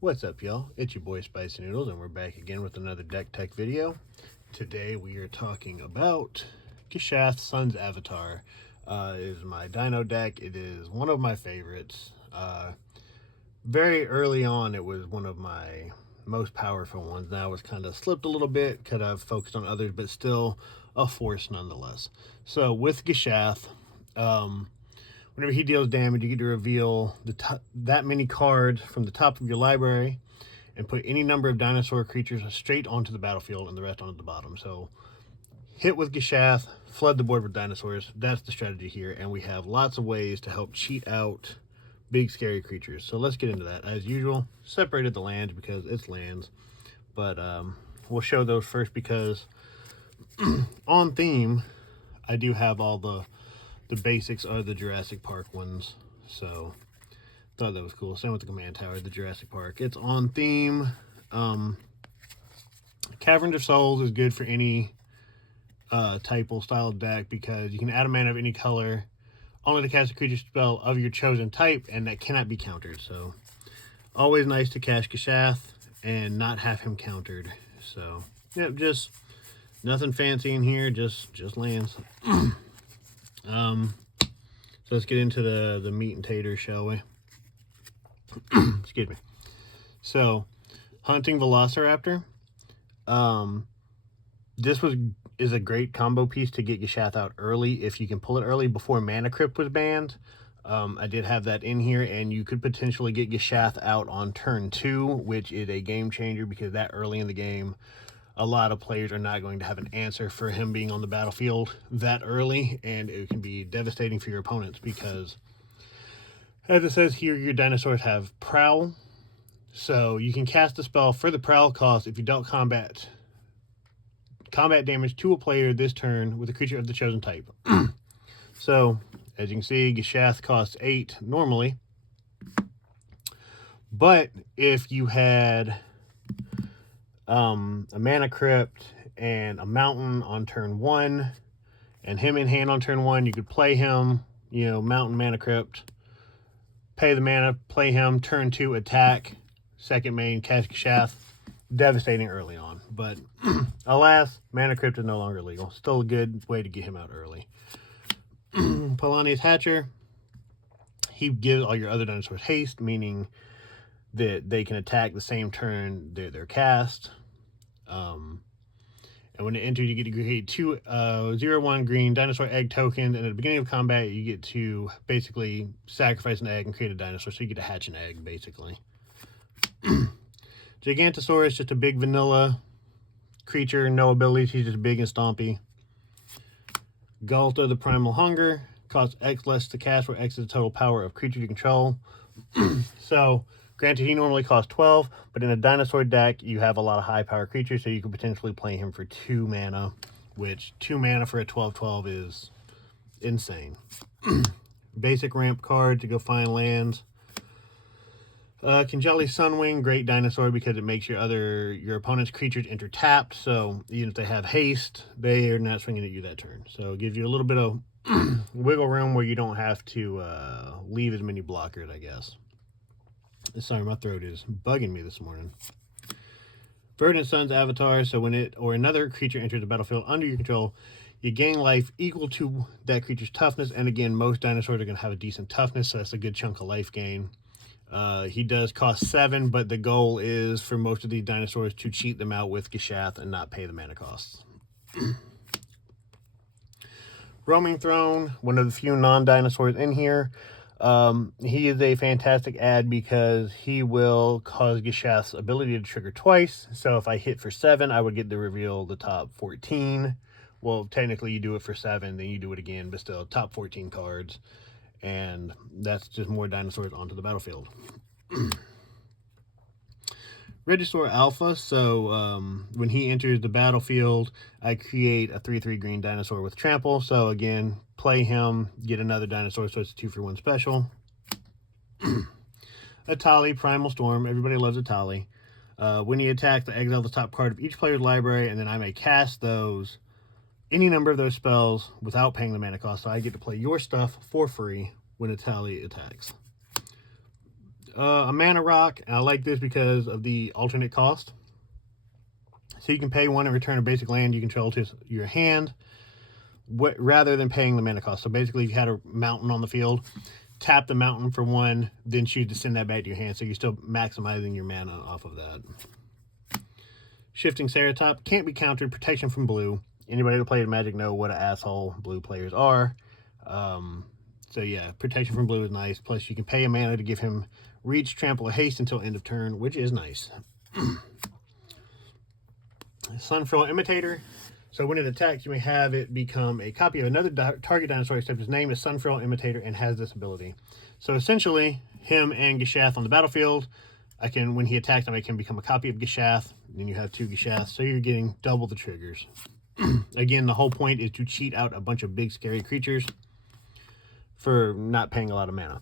What's up, y'all? It's your boy Spicy Noodles, and we're back again with another deck tech video. Today we are talking about Gishath Sun's Avatar. It is my Dino deck. It is one of my favorites. Very early on, it was one of my most powerful ones. Now it's kind of slipped a little bit. Could have focused on others, but still a force nonetheless. So with Gishath, whenever he deals damage, you get to reveal that many cards from the top of your library and put any number of dinosaur creatures straight onto the battlefield and the rest onto the bottom. So hit with Gishath, flood the board with dinosaurs. That's the strategy here, and we have lots of ways to help cheat out big scary creatures. So let's get into that. As usual, separated the lands because it's lands, but we'll show those first because on theme, I do have all the basics are the Jurassic Park ones, so thought that was cool. Same with the Command Tower, the Jurassic Park. It's on theme. Caverns of Souls is good for any typo style deck because you can add a mana of any color only to cast a creature spell of your chosen type, and that cannot be countered. So always nice to cast Gishath and not have him countered. So yep, just nothing fancy in here, just lands. So let's get into the meat and taters, shall we? Excuse me. So, hunting Velociraptor. This is a great combo piece to get Gishath out early if you can pull it early before Mana Crypt was banned. I did have that in here, and you could potentially get Gishath out on turn 2, which is a game changer because that early in the game, a lot of players are not going to have an answer for him being on the battlefield that early, and it can be devastating for your opponents because, as it says here, your dinosaurs have Prowl. So you can cast a spell for the Prowl cost if you dealt combat damage to a player this turn with a creature of the chosen type. So, as you can see, Gishath costs 8 normally. But if you had a Mana Crypt and a Mountain on turn 1, and him in hand on turn 1, you could play him, Mountain, Mana Crypt, pay the mana, play him, turn 2, attack, second main, cast Gishath. Devastating early on. But alas, Mana Crypt is no longer legal. Still a good way to get him out early. Polanius Hatcher, he gives all your other dinosaurs haste, meaning that they can attack the same turn they're cast. And when it enters, you get to create 2 0/1 green dinosaur egg tokens, and at the beginning of combat, you get to basically sacrifice an egg and create a dinosaur, so you get to hatch an egg, basically. Gigantosaurus, just a big vanilla creature, no abilities, he's just big and stompy. Galta, the Primal Hunger, costs X less to cast, where X is the total power of creature you control. So, granted, he normally costs 12, but in a dinosaur deck, you have a lot of high power creatures, so you could potentially play him for 2 mana, which 2 mana for a 12/12 is insane. Basic ramp card to go find lands. Kinjali Sunwing, great dinosaur because it makes your opponent's creatures enter tapped, so even if they have haste, they are not swinging at you that turn. So it gives you a little bit of wiggle room where you don't have to leave as many blockers, I guess. Sorry, my throat is bugging me this morning. Verdant Sun's Avatar, so when it or another creature enters the battlefield under your control, you gain life equal to that creature's toughness, and again, most dinosaurs are going to have a decent toughness, so that's a good chunk of life gain. He does cost 7, but the goal is for most of these dinosaurs to cheat them out with Gishath and not pay the mana costs. Roaming Throne, one of the few non-dinosaurs in here. He is a fantastic add because he will cause Gishath's ability to trigger twice. So if I hit for 7, I would get to reveal the top 14. Well, technically you do it for 7, then you do it again, but still top 14 cards. And that's just more dinosaurs onto the battlefield. Regisaur Alpha, so when he enters the battlefield, I create a 3/3 green dinosaur with trample. So again, play him, get another dinosaur, so it's a 2-for-1 special. Atali, Primal Storm, everybody loves Atali. When he attacks, I exile the top card of each player's library, and then I may cast any number of those spells without paying the mana cost, so I get to play your stuff for free when Atali attacks. a mana rock, and I like this because of the alternate cost. So you can pay 1 and return a basic land you control to your hand, rather than paying the mana cost. So basically, if you had a mountain on the field, tap the mountain for 1, then choose to send that back to your hand. So you're still maximizing your mana off of that. Shifting Ceratop can't be countered. Protection from blue. Anybody that played Magic know what an asshole blue players are. So yeah, protection from blue is nice. Plus you can pay a mana to give him reach, trample, or haste until end of turn, which is nice. Sunfurl Imitator. So when it attacks, you may have it become a copy of another target dinosaur, except his name is Sunfurl Imitator and has this ability. So essentially, him and Gishath on the battlefield, when he attacks, I make him become a copy of Gishath. Then you have 2 Gishaths, so you're getting double the triggers. Again, the whole point is to cheat out a bunch of big, scary creatures for not paying a lot of mana.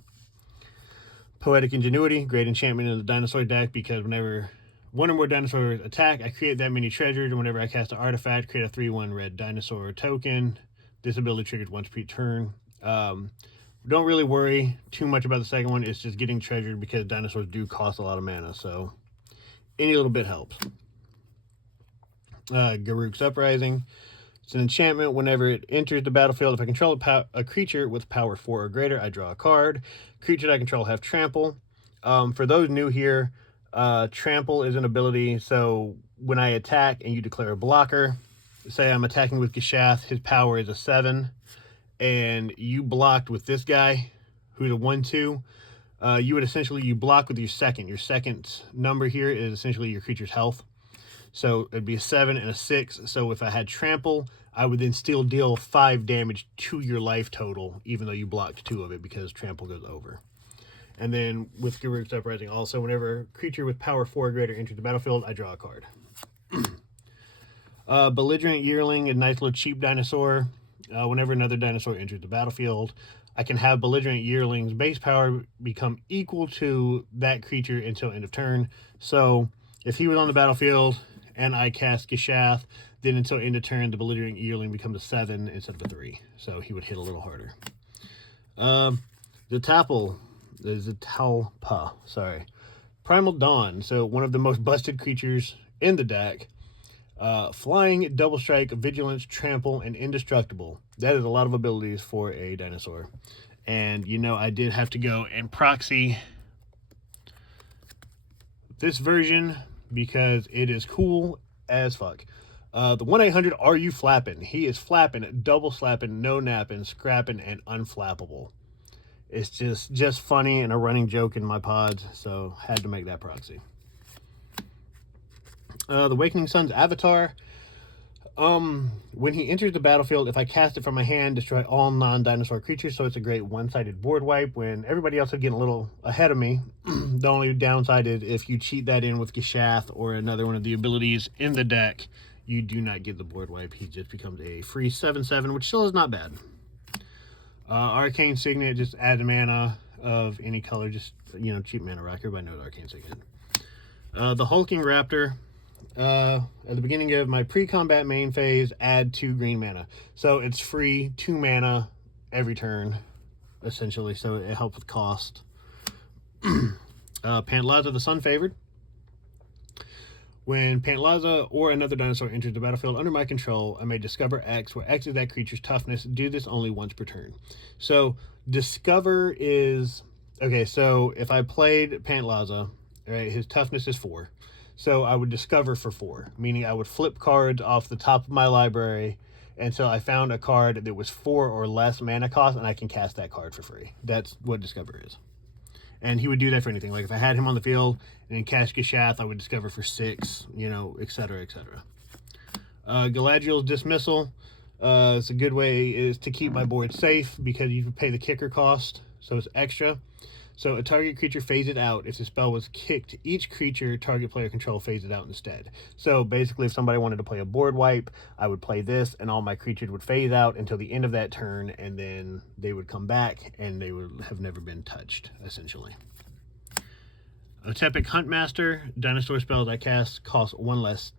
Poetic Ingenuity, great enchantment in the dinosaur deck, because whenever 1 or more dinosaurs attack, I create that many treasures, and whenever I cast an artifact, create a 3/1 red dinosaur token. This ability triggered once per turn. Don't really worry too much about the second one. It's just getting treasured, because dinosaurs do cost a lot of mana, so any little bit helps. Garruk's Uprising. It's an enchantment. Whenever it enters the battlefield, if I control a creature with power 4 or greater, I draw a card. Creatures I control have trample. For those new here, trample is an ability. So when I attack and you declare a blocker, say I'm attacking with Gishath, his power is a 7, and you blocked with this guy, who's a 1/2. You would essentially, you block with your second. Your second number here is essentially your creature's health. So it'd be a 7 and a 6. So if I had trample, I would then still deal 5 damage to your life total, even though you blocked 2 of it, because trample goes over. And then with Garruk's Uprising also, whenever a creature with power 4 or greater enters the battlefield, I draw a card. Belligerent Yearling, a nice little cheap dinosaur. Whenever another dinosaur enters the battlefield, I can have Belligerent Yearling's base power become equal to that creature until end of turn. So if he was on the battlefield and I cast Gishath, then until end of turn, the Belligerent Yearling becomes a 7 instead of a 3. So he would hit a little harder. The Talpa, sorry. Primal Dawn. So one of the most busted creatures in the deck. Flying, double strike, vigilance, trample, and indestructible. That is a lot of abilities for a dinosaur. And you know, I did have to go and proxy this version because it is cool as fuck. The 1-800 Are You Flapping? He is flapping, double slapping, no napping, scrapping, and unflappable. It's just funny and a running joke in my pods, so had to make that proxy. The Awakening Sun's Avatar. When he enters the battlefield, if I cast it from my hand, destroy all non-dinosaur creatures, so it's a great one-sided board wipe when everybody else is getting a little ahead of me. The only downside is if you cheat that in with Gishath or another one of the abilities in the deck, you do not get the board wipe. He just becomes a free 7/7, which still is not bad. Arcane Signet, just add a mana of any color, just, you know, cheap mana rock. Everybody knows Arcane Signet. The Hulking Raptor. At the beginning of my pre-combat main phase, add 2 green mana. So it's free 2 mana every turn, essentially. So it helps with cost. Pantlaza the Sun Favored. When Pantlaza or another dinosaur enters the battlefield under my control, I may discover X, where X is that creature's toughness. Do this only once per turn. So discover is... Okay, so if I played Pantlaza, right, his toughness is 4. So I would discover for 4, meaning I would flip cards off the top of my library until I found a card that was 4 or less mana cost, and I can cast that card for free. That's what discover is. And he would do that for anything. Like if I had him on the field and cast Gishath, I would discover for 6, you know, etc., etc. Galadriel's Dismissal. It's a good way is to keep my board safe because you pay the kicker cost, so it's extra. So a target creature phases out. If the spell was kicked, each creature target player control phases out instead. So basically, if somebody wanted to play a board wipe, I would play this, and all my creatures would phase out until the end of that turn, and then they would come back, and they would have never been touched, essentially. Otepic Huntmaster. Dinosaur spells I cast cost 1 less.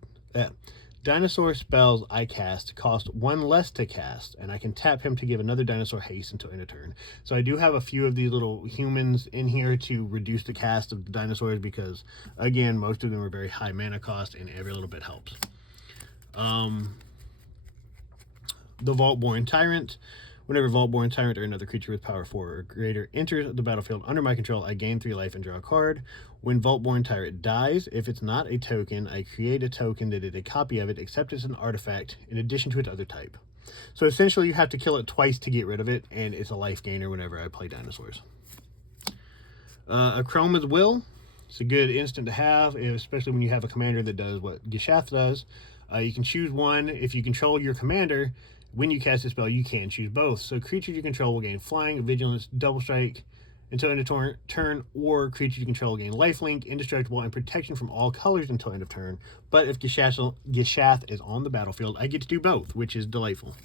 Dinosaur spells I cast cost 1 less to cast, and I can tap him to give another dinosaur haste until end of turn. So I do have a few of these little humans in here to reduce the cast of the dinosaurs because, again, most of them are very high mana cost, and every little bit helps. The Vault-Born Tyrant. Whenever Vault-Born Tyrant or another creature with power 4 or greater enters the battlefield under my control, I gain 3 life and draw a card. When Vault-Born Tyrant dies, if it's not a token, I create a token that is a copy of it, except it's an artifact, in addition to its other type. So essentially, you have to kill it twice to get rid of it, and it's a life gainer whenever I play dinosaurs. Chroma's Will. It's a good instant to have, especially when you have a commander that does what Gishath does. You can choose one. If you control your commander, when you cast a spell, you can choose both. So creatures you control will gain Flying, Vigilance, Double Strike until end of turn, or creatures you control gain Lifelink, Indestructible, and Protection from all colors until end of turn. But if Gishath is on the battlefield, I get to do both, which is delightful.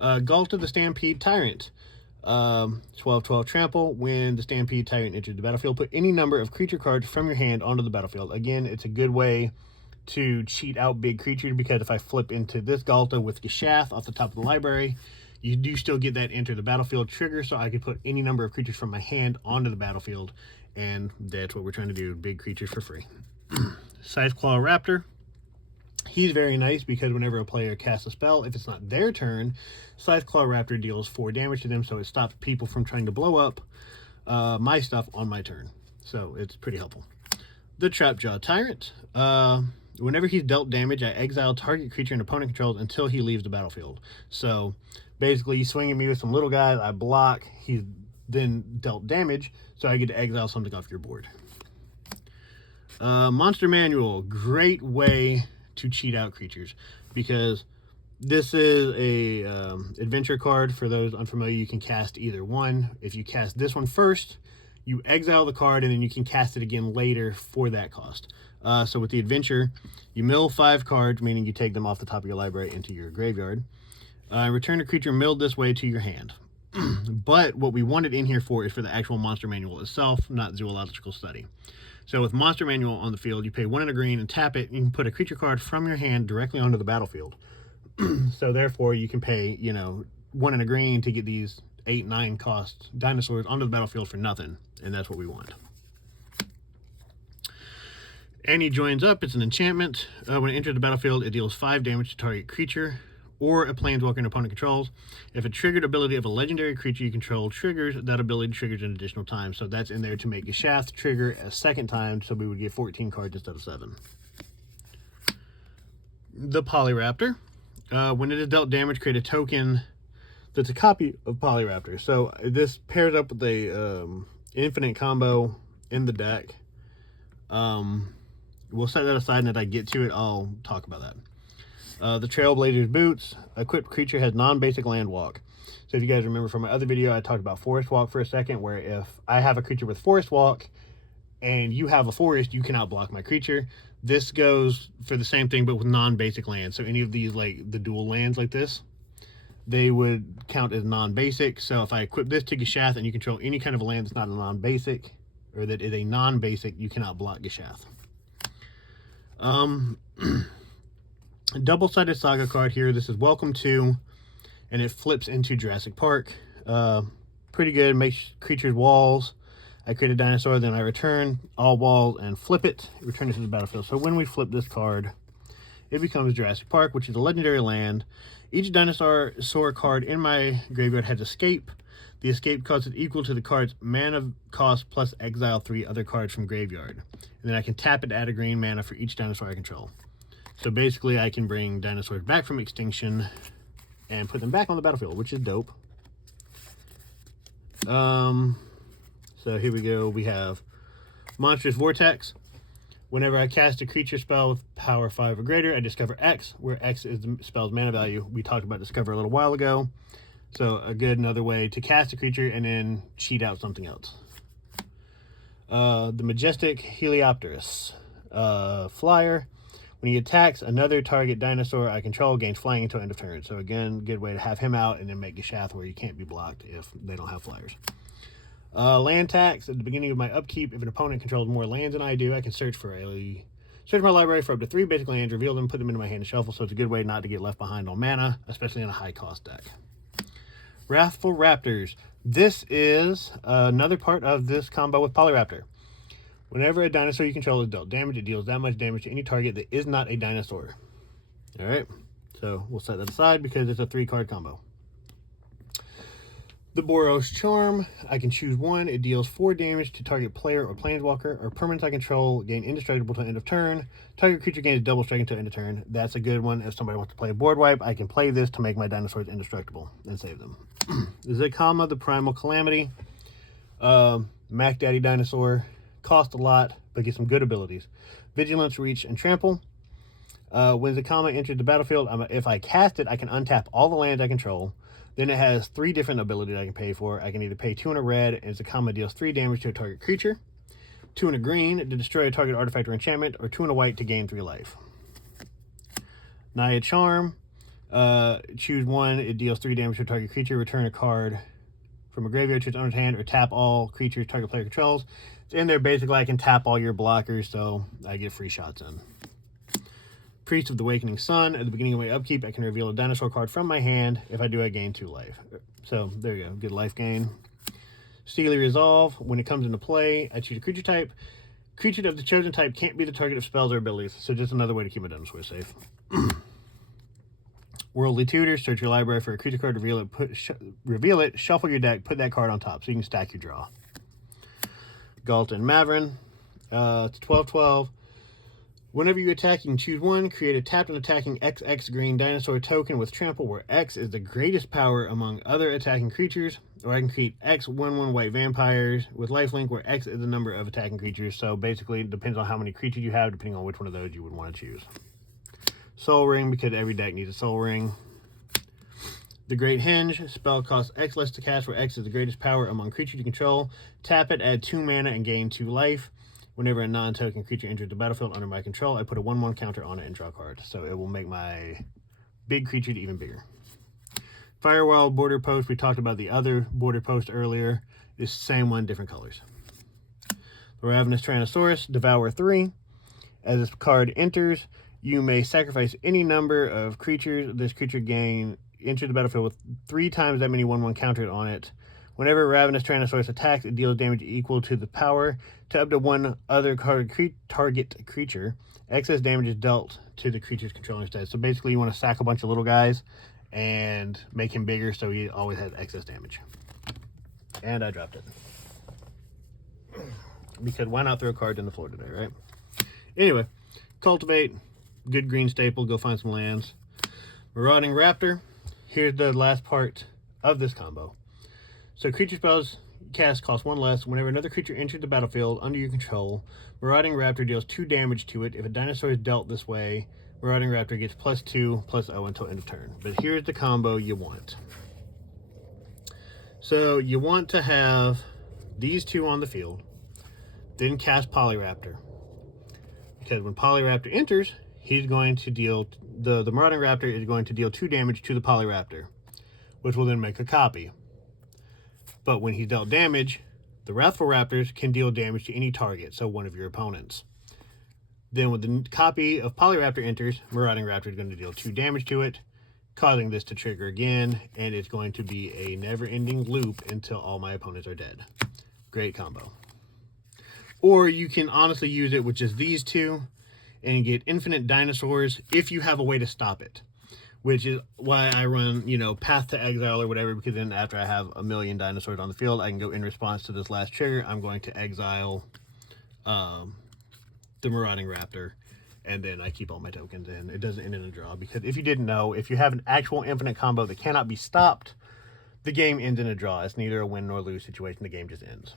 Galta the Stampede Tyrant. 12/12 trample. When the Stampede Tyrant enters the battlefield, put any number of creature cards from your hand onto the battlefield. Again, it's a good way to cheat out big creatures, because if I flip into this Galta with Gishath off the top of the library, you do still get that enter the battlefield trigger, so I could put any number of creatures from my hand onto the battlefield, and that's what we're trying to do, big creatures for free. Scytheclaw Raptor. He's very nice because whenever a player casts a spell, if it's not their turn, Scytheclaw Raptor deals 4 damage to them, so it stops people from trying to blow up my stuff on my turn. So it's pretty helpful. The Trapjaw Tyrant. Whenever he's dealt damage, I exile target creature an opponent controls until he leaves the battlefield. So basically, he's swinging me with some little guys, I block, he's then dealt damage, so I get to exile something off your board. Monster Manual. Great way to cheat out creatures, because this is a adventure card. For those unfamiliar, you can cast either one. If you cast this one first, you exile the card, and then you can cast it again later for that cost. So with the adventure, you mill 5 cards, meaning you take them off the top of your library into your graveyard. Return a creature milled this way to your hand. But what we wanted in here for is for the actual Monster Manual itself, not Zoological Study. So with Monster Manual on the field, you pay 1 and a green and tap it. You can put a creature card from your hand directly onto the battlefield. So therefore, you can pay, 1 and a green to get these 8-9 cost dinosaurs onto the battlefield for nothing, and that's what we want. Annie Joins Up. It's an enchantment. When it enters the battlefield, it deals 5 damage to target creature or a planeswalker an opponent controls. If a triggered ability of a legendary creature you control triggers, that ability triggers an additional time. So that's in there to make Gishath trigger a second time, so we would get 14 cards instead of 7. The Polyraptor. When it is dealt damage, create a token that's a copy of Polyraptor. So this pairs up with a infinite combo in the deck. We'll set that aside, and as I get to it, I'll talk about that. The Trailblazer's Boots. Equipped creature has non-basic land walk. So if you guys remember from my other video, I talked about forest walk for a second, where if I have a creature with forest walk and you have a forest, you cannot block my creature. This goes for the same thing, but with non-basic lands. So any of these, like the dual lands like this, they would count as non-basic. So if I equip this to Gishath and you control any kind of land that's not a non-basic, or that is a non-basic, you cannot block Gishath. Double-sided Saga card here. This is Welcome To, and it flips into Jurassic Park. Pretty good. Makes creatures walls. I create a dinosaur, then I return all walls and flip it. Return it to the battlefield. So when we flip this card, it becomes Jurassic Park, which is a legendary land. Each dinosaur card in my graveyard has escape. The escape cost is equal to the card's mana cost plus exile 3 other cards from graveyard. And then I can tap it to add a green mana for each dinosaur I control. So basically, I can bring dinosaurs back from extinction and put them back on the battlefield, which is dope. So here we go. We have Monstrous Vortex. Whenever I cast a creature spell with power 5 or greater, I discover X, where X is the spell's mana value. We talked about Discover a little while ago. So another way to cast a creature and then cheat out something else. The Majestic Heliopterus. Flyer. When he attacks another target dinosaur I control, gains flying until end of turn. So again, good way to have him out and then make Gishath where you can't be blocked if they don't have flyers. Land tax. At the beginning of my upkeep, if an opponent controls more lands than I do, I can search Search my library for up to 3 basic lands, reveal them, put them into my hand and shuffle, so it's a good way not to get left behind on mana, especially in a high-cost deck. Wrathful Raptors. This is another part of this combo with Polyraptor. Whenever a dinosaur you control is dealt damage, it deals that much damage to any target that is not a dinosaur. Alright, so we'll set that aside because it's a 3-card combo. The Boros Charm, I can choose one. It deals 4 damage to target player or planeswalker or permanents I control, gain indestructible until end of turn. Target creature gains double strike until end of turn. That's a good one. If somebody wants to play a board wipe, I can play this to make my dinosaurs indestructible and save them. Zekama, the Primal Calamity. Mac Daddy Dinosaur. Cost a lot, but get some good abilities. Vigilance, Reach, and Trample. When Zekama enters the battlefield, if I cast it, I can untap all the lands I control. Then it has 3 different abilities I can pay for. I can either pay 2 in a red, and Zekama deals 3 damage to a target creature, 2 in a green to destroy a target artifact or enchantment, or 2 in a white to gain 3 life. Naya Charm, choose one. It deals 3 damage to a target creature. Return a card from a graveyard to its owner's hand, or tap all creatures target player controls. It's in there basically. I can tap all your blockers, so I get free shots in. Priest of the Awakening Sun. At the beginning of my upkeep, I can reveal a dinosaur card from my hand. If I do, I gain 2 life. So there you go, good life gain. Steely Resolve. When it comes into play, I choose a creature type. Creature of the chosen type can't be the target of spells or abilities, so just another way to keep my dinosaur safe. Worldly Tutor. Search your library for a creature card, reveal it, shuffle your deck, put that card on top so you can stack your draw. Galton Mavrin. It's 12/12. Whenever you attack, you can choose one. Create a tapped and attacking XX green dinosaur token with trample, where X is the greatest power among other attacking creatures. Or I can create X 1/1 white vampires with lifelink, where X is the number of attacking creatures. So basically, it depends on how many creatures you have, depending on which one of those you would want to choose. Soul Ring, because every deck needs a Soul Ring. The Great Hinge. Spell costs X less to cast, where X is the greatest power among creatures you control. Tap it, add 2 mana, and gain 2 life. Whenever a non-token creature enters the battlefield under my control, I put a 1/1 counter on it and draw a card. So it will make my big creature even bigger. Firewall Border Post. We talked about the other border post earlier. It's the same one, different colors. The Ravenous Tyrannosaurus. Devour 3. As this card enters, you may sacrifice any number of creatures. This creature enters the battlefield with 3 times that many 1/1 counters on it. Whenever Ravenous Tyrannosaurus attacks, it deals damage equal to the power to up to 1 other target creature. Excess damage is dealt to the creature's control instead. So basically, you want to sack a bunch of little guys and make him bigger so he always has excess damage. And I dropped it. Because why not throw cards in the floor today, right? Anyway, Cultivate. Good green staple. Go find some lands. Marauding Raptor. Here's the last part of this combo. So creature spells cast cost 1 less. Whenever another creature enters the battlefield under your control, Marauding Raptor deals 2 damage to it. If a dinosaur is dealt this way, Marauding Raptor gets +2/+0 until end of turn. But here's the combo you want. So you want to have these 2 on the field, then cast Polyraptor. Because when Polyraptor enters, he's going to deal, the Marauding Raptor is going to deal 2 damage to the Polyraptor, which will then make a copy. But when he's dealt damage, the Wrathful Raptors can deal damage to any target, so one of your opponents. Then when the copy of Polyraptor enters, Marauding Raptor is going to deal 2 damage to it, causing this to trigger again, and it's going to be a never-ending loop until all my opponents are dead. Great combo. Or you can honestly use it with just these 2 and get infinite dinosaurs if you have a way to stop it. Which is why I run, Path to Exile or whatever, because then after I have a million dinosaurs on the field, I can go in response to this last trigger. I'm going to exile the Marauding Raptor, and then I keep all my tokens in. It doesn't end in a draw, because if you didn't know, if you have an actual infinite combo that cannot be stopped, the game ends in a draw. It's neither a win nor lose situation. The game just ends.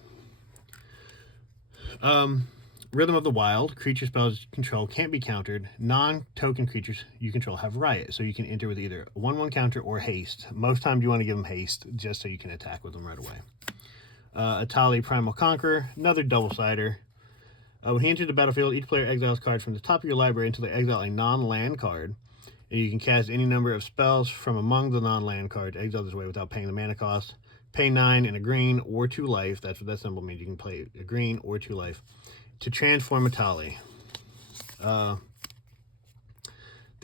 Rhythm of the Wild. Creature spells you control can't be countered. Non-token creatures you control have Riot, so you can enter with either a 1/1 counter or haste. Most times you want to give them haste, just so you can attack with them right away. Atali Primal Conqueror. Another double-sider. When he enters the battlefield, each player exiles cards from the top of your library until they exile a non-land card. And you can cast any number of spells from among the non-land cards exiled this way without paying the mana cost. Pay 9 and a green or 2 life. That's what that symbol means. You can play a green or 2 life to transform Atali. Then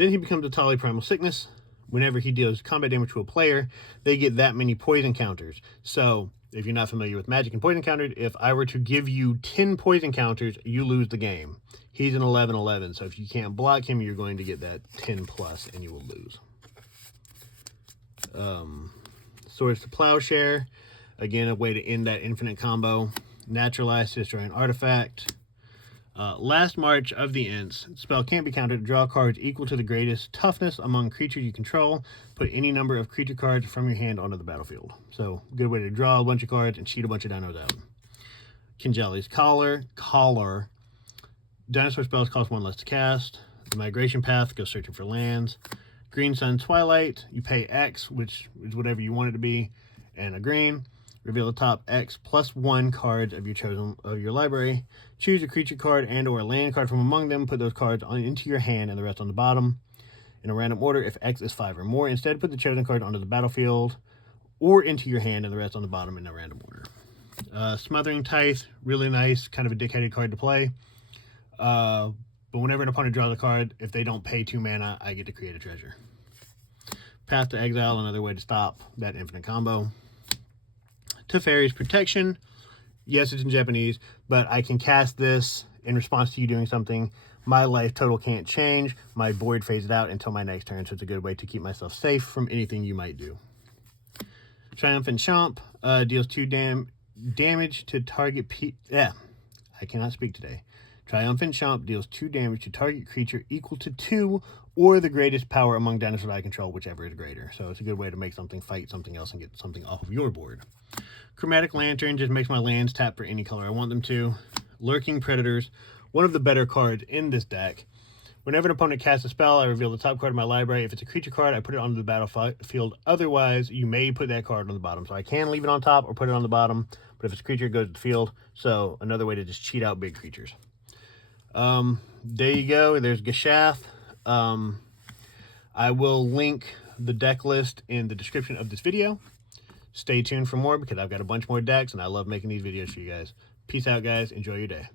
he becomes a Tali Primal Sickness. Whenever he deals combat damage to a player, they get that many poison counters. So, if you're not familiar with Magic and poison counters, if I were to give you 10 poison counters, you lose the game. He's an 11/11, so if you can't block him, you're going to get that 10 plus, and you will lose. Swords to Plowshare. Again, a way to end that infinite combo. Naturalize to destroy an artifact. Last March of the Ents. Spell can't be countered. Draw cards equal to the greatest toughness among creatures you control. Put any number of creature cards from your hand onto the battlefield. So, good way to draw a bunch of cards and cheat a bunch of dinos out. Kinjali's Collar. Dinosaur spells cost 1 less to cast. The Migration Path, go searching for lands. Green Sun Twilight, you pay X, which is whatever you want it to be, and a green. Reveal the top X plus 1 cards of your library. Choose a creature card and or a land card from among them. Put those cards into your hand and the rest on the bottom in a random order if X is 5 or more. Instead, put the chosen card onto the battlefield or into your hand and the rest on the bottom in a random order. Smothering Tithe, really nice, kind of a dick-headed card to play. But whenever an opponent draws a card, if they don't pay 2 mana, I get to create a treasure. Path to Exile, another way to stop that infinite combo. Teferi's Protection. Yes, it's in Japanese, but I can cast this in response to you doing something. My life total can't change. My void phases out until my next turn, so it's a good way to keep myself safe from anything you might do. Triumphant Chomp deals 2 damage to target... I cannot speak today. Triumphant Chomp deals 2 damage to target creature equal to 2 or the greatest power among dinosaurs I control, whichever is greater. So it's a good way to make something fight something else and get something off of your board. Chromatic Lantern just makes my lands tap for any color I want them to. Lurking Predators, one of the better cards in this deck. Whenever an opponent casts a spell, I reveal the top card of my library. If it's a creature card, I put it onto the battlefield. Otherwise, you may put that card on the bottom. So I can leave it on top or put it on the bottom. But if it's a creature, it goes to the field. So another way to just cheat out big creatures. There you go. There's Gishath. I will link the deck list in the description of this video. Stay tuned for more because I've got a bunch more decks and I love making these videos for you guys. Peace out, guys. Enjoy your day.